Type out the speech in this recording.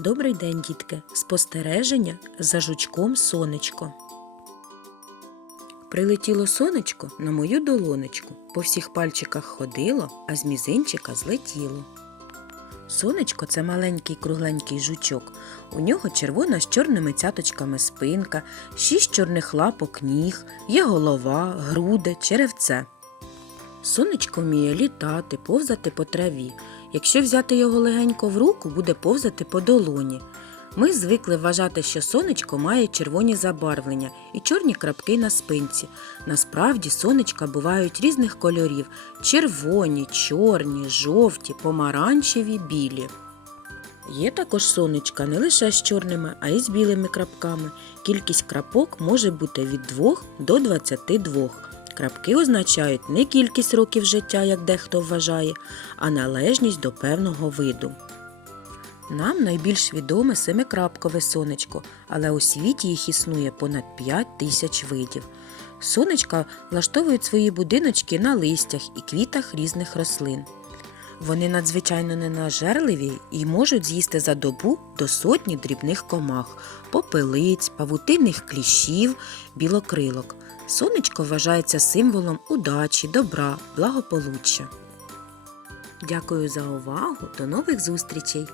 Добрий день, дітки! Спостереження за жучком сонечко. Прилетіло сонечко на мою долонечку. По всіх пальчиках ходило, а з мізинчика злетіло. Сонечко це маленький кругленький жучок. У нього червона з чорними цяточками спинка, шість чорних лапок ніг, є голова, груди, черевце. Сонечко вміє літати, повзати по траві. Якщо взяти його легенько в руку, буде повзати по долоні. Ми звикли вважати, що сонечко має червоні забарвлення і чорні крапки на спинці. Насправді сонечка бувають різних кольорів: червоні, чорні, жовті, помаранчеві, білі. Є також сонечка не лише з чорними, а й з білими крапками. Кількість крапок може бути від 2 до 22. Крапки означають не кількість років життя, як дехто вважає, а належність до певного виду. Нам найбільш відоме семикрапкове сонечко, але у світі їх існує понад 5 тисяч видів. Сонечка влаштовують свої будиночки на листях і квітах різних рослин. Вони надзвичайно ненажерливі і можуть з'їсти за добу до сотні дрібних комах, попелиць, павутинних кліщів, білокрилок. Сонечко вважається символом удачі, добра, благополуччя. Дякую за увагу. До нових зустрічей!